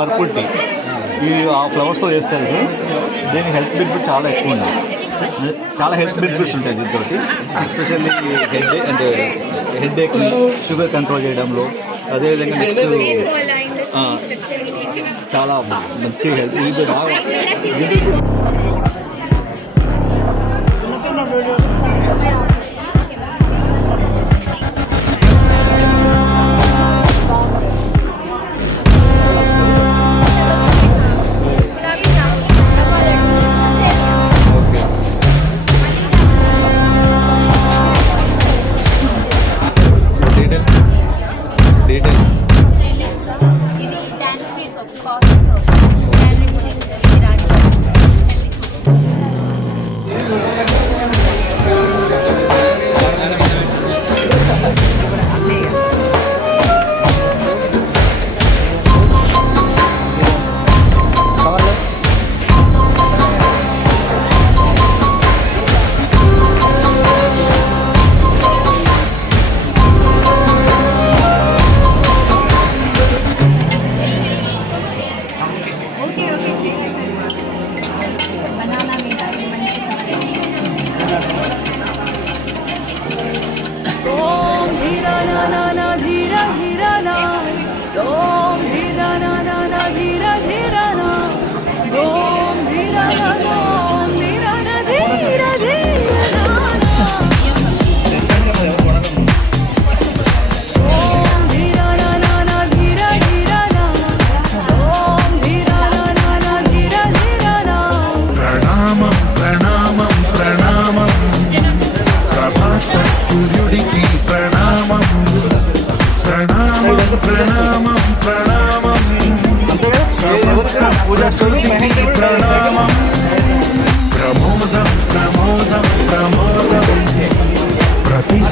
Purple tea. ఈ ఆ ఫ్లవర్స్తో చేస్తారు సార్. దీనికి హెల్త్ బెనిఫిట్ చాలా ఎక్కువ ఉంది. చాలా హెల్త్ బెనిఫిట్స్ ఉంటాయి దీంతో, ఎస్పెషల్లీ హెడ్ ఏక్ని షుగర్ కంట్రోల్ చేయడంలో. అదేవిధంగా నెక్స్ట్ చాలా మంచి హెల్త్ ఇది బాగా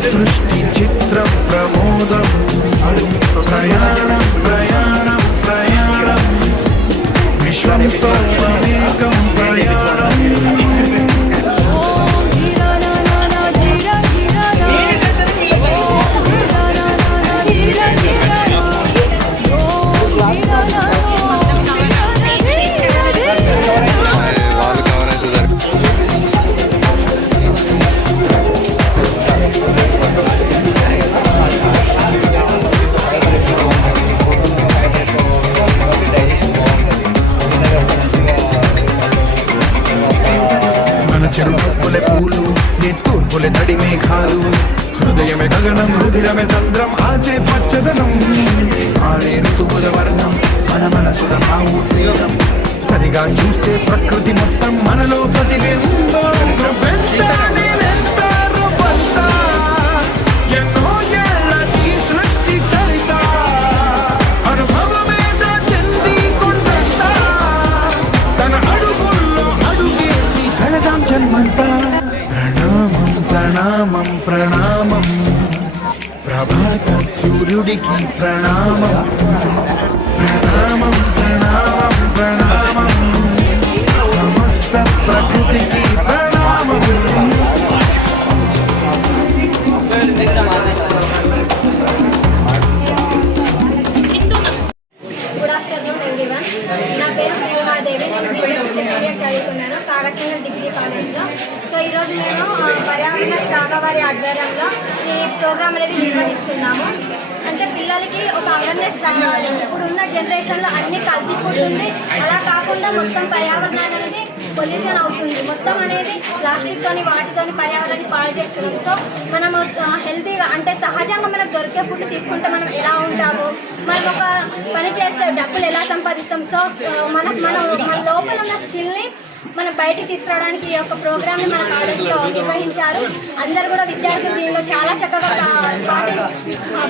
సృష్టి చిత్రం ప్రమోదం ప్రయాణం ప్రయాణం ప్రయాణం విశ్వంతో అనేకం ప్రయాణం చెరుపులే పూలు నిట్టూర్పులే తడి మేఘాలు హృదయమే గగనం రుధిరమే సంద్రం ఆసే పచ్చదనం ఆడే ఋతువుల వర్ణం మన మనసుల భావోద్వేగం సరిగా చూస్తే ప్రకృతి మొత్తం మనలో ప్రతిబింబం ఎన్నో ఏళ్ళ ఈ సృష్టి చరిత అనుభవమేద చెంది కొండంత తన అడుగుల్లో అడుగేసి కలదాం జన్మంతా ప్రణామం ప్రణామం ప్రణామం ప్రభాత సూర్యుడికి ప్రణామం ప్రణామం ప్రణామం ప్రణామం సమస్త ప్రకృతికి ప్రణామం. Good afternoon everyone. నా పేరు శ్రీమాదేవి. నేను సెకండ్ చదువుకున్నాను కాగసంగ డిగ్రీ కాలేజ్లో. సో ఈరోజు మేము పర్యావరణ శాఖ వారి ఆధ్వర్యంలో ఈ ప్రోగ్రామ్ అనేది నిర్వహిస్తున్నాము. అంటే పిల్లలకి ఒక అవేర్నెస్ రావాలి. ఇప్పుడున్న జనరేషన్లో అన్నీ కల్పిస్తుంది. అలా కాకుండా మొత్తం పర్యావరణం అనేది పొల్యూషన్ అవుతుంది. మొత్తం అనేది ప్లాస్టిక్తోని వాటితోని పర్యావరణాన్ని పాడు చేస్తున్నాం. సో మనం హెల్తీగా అంటే సహజంగా మనకు దొరికే ఫుడ్ తీసుకుంటే మనం ఎలా ఉంటాము, మనం ఒక పని చేస్తే డబ్బులు ఎలా సంపాదిస్తాం. సో మన లోపల ఉన్న స్కిల్ని మనం బయటికి తీసుకురావడానికి ఈ యొక్క ప్రోగ్రామ్ని మన కాలేజ్లో నిర్వహించారు. అందరు కూడా విద్యార్థులు దీనిలో చాలా చక్కగా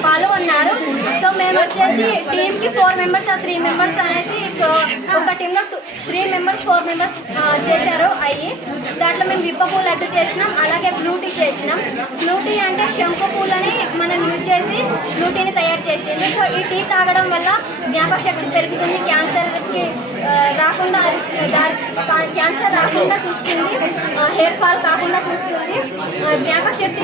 పాల్గొన్నారు. సో మేము వచ్చేసి టీమ్కి 4 మెంబర్స్ 3 మెంబర్స్ అనేసి ఒక టీంలో 3 మెంబర్స్ 4 మెంబర్స్ చేశారు అయ్యి. దాంట్లో మేము విప్ప పూలు లడ్డు చేసినాం, అలాగే బ్లూ టీ చేసినాం. బ్లూ టీ అంటే శంకు పూలని మనం యూజ్ చేసి బ్లూ టీని తయారు చేసింది. సో ఈ టీ తాగడం వల్ల జ్ఞాపక శక్తి పెరుగుతుంది, క్యాన్సర్కి రాకుండా క్యాన్సర్ క్యాన్సర్ రాకుండా చూస్తుంది, హెయిర్ ఫాల్ కాకుండా చూస్తుంది, జ్ఞాపక శక్తి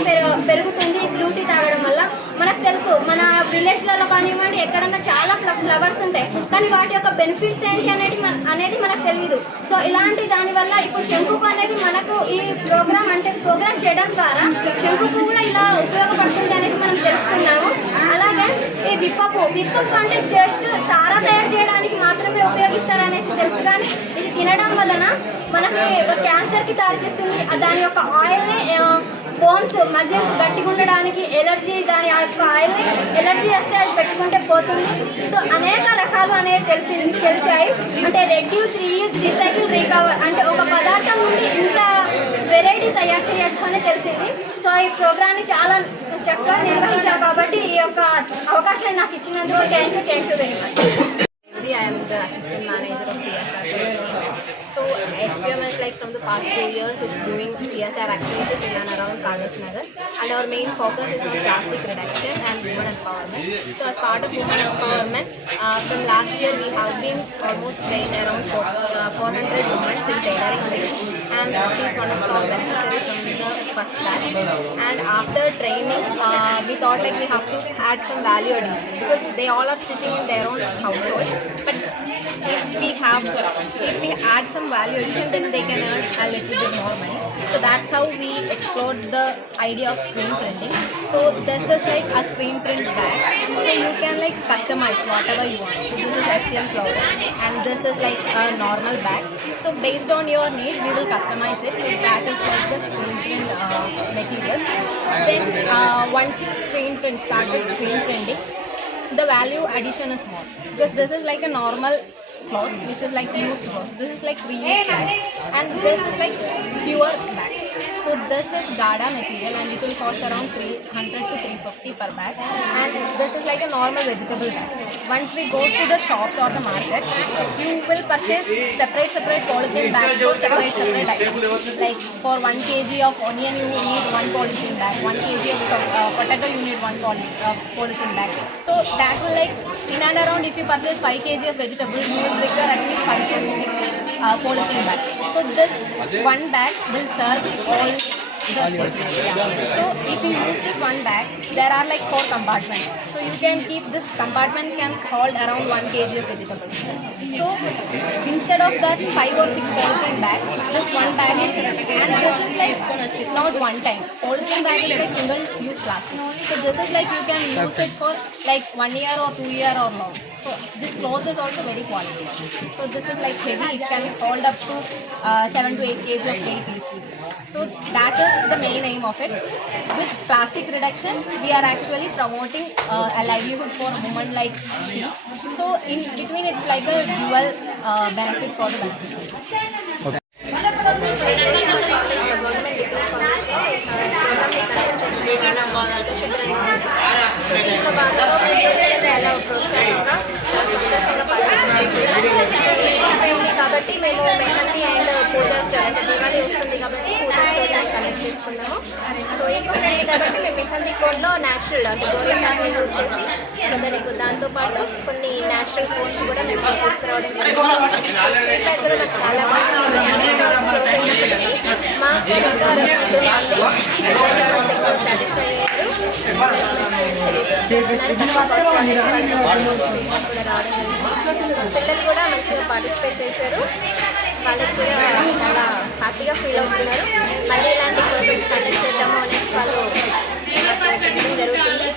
పెరుగుతుంది బ్లూ టీ తాగడం వల్ల. మనకు తెలుసు మన విలేజ్లలో కానివ్వండి ఎక్కడన్నా చాలా ఫ్లవర్స్ ఉంటాయి, కానీ వాటి యొక్క బెనిఫిట్స్ ఏంటి అనేది మనకు తెలియదు. సో ఇలాంటి దానివల్ల ఇప్పుడు శంకుపు అనేది మనకు ఈ ప్రోగ్రామ్ చేయడం ద్వారా శంకుపు కూడా ఇలా ఉపయోగపడుతుంది అనేది మనం తెలుసుకున్నాము. అలాగే ఈ విప్పపు అంటే జస్ట్ సారా తయారు చేయడానికి మాత్రమే ఉపయోగిస్తారనేసి తెలుసు, కానీ ఇది తినడం వలన మనకి క్యాన్సర్కి దారితీస్తుంది. దాని యొక్క ఆయిల్ని బోన్స్ మజిల్స్ గట్టిగా ఉండడానికి, ఎలర్జీ దాని యొక్క ఆయిల్ని ఎలర్జీ వస్తే అది పెట్టుకుంటే పోతుంది. సో అనేక రకాలు అనేది తెలిసాయి. అంటే రెడ్యూస్, రీయూజ్, రీసైకిల్, రీకవర్ అంటే ఒక పదార్థం నుండి ఇంత వెరైటీ తయారు చేయొచ్చు అని తెలిసింది. సో ఈ ప్రోగ్రామ్ని చాలా చక్కగా నిర్వహించారు కాబట్టి ఈ యొక్క అవకాశాన్ని నాకు ఇచ్చినందుకు thank you very much. I am the assistant manager of CSR. So SPM is like from the past 2 years is doing CSR activities in and around Kagas Nagar, and our main focus is on plastic reduction and women empowerment. So as part of women empowerment, from last year we have been almost trained around 400 women in tailoring, and she is one of our beneficiaries from the first batch. And after training, we thought like we have to add some value addition because they all are stitching in their own household. But if we add some value addition, then they can earn a little bit more money. So that's how we explored the idea of screen printing. So this is like a screen print bag. So you can like customize whatever you want. So this is SPM's logo, and this is like a normal bag. So based on your need, we will customize it. So that is like the screen print material. Then once you started screen printing, the value addition is more because this is like a normal cloth which is like used cloth. This is like reused bags, and this is like pure bags. So this is Gada material, and it will cost around 300 to 350 per bag, and this is like a normal vegetable bag. Once we go to the shops or the market, you will purchase separate polythene bags for separate items. Like for 1 kg of onion you need 1 polythene bag, 1 kg of potato you need 1 polythene bag. So that will like in and around, if you purchase 5 kg of vegetables, you will require at least 5 to 6 polythene bags. So this one bag will serve all the things. So if you use this one bag, there are like 4 compartments. So you can keep this compartment can hold around 1 kg of vegetables. So instead of that 5 or 6 polythene bag, this one bag is enough. And this is like not one time. Polythene bag is like single use plastic. So this is like you can use it for like 1 year or 2 year or long. So this cloth is also very quality. So this is like heavy. It can hold up to 7 to 8 kg of weight easily. So that is the main aim of it. With plastic reduction, we are actually promoting a livelihood for women like she. So in between, it's like a dual benefit for the beneficiaries. కాబట్టి మేము mehndi and Pooja store అంటే దివాళీ వస్తుంది కాబట్టి పూజా store connect చేసుకున్నాము. So eco friendly కాబట్టి మేము మెహందీ కోడ్లో natural అంటే గోల్డెన్ ఆర్ట్ని యూజ్ చేసి పిల్లలకు దాంతోపాటు కొన్ని న్యాచురల్ కోడ్స్ కూడా మేము తీసుకురావడం జరిగింది. కూడా నాకు చాలా బాగుంది. మా కోడ్ ఇంకా సాటిస్ఫై అయ్యారు. పిల్లలు కూడా మంచిగా పార్టిసిపేట్ చేశారు. వాళ్ళకి కూడా చాలా హ్యాపీగా ఫీల్ అవుతున్నారు. మళ్ళీ ఇలాంటి ప్రోగ్రామ్స్ కండక్ట్ చేద్దాము అనేసి వాళ్ళు చెప్పడం జరుగుతుంది.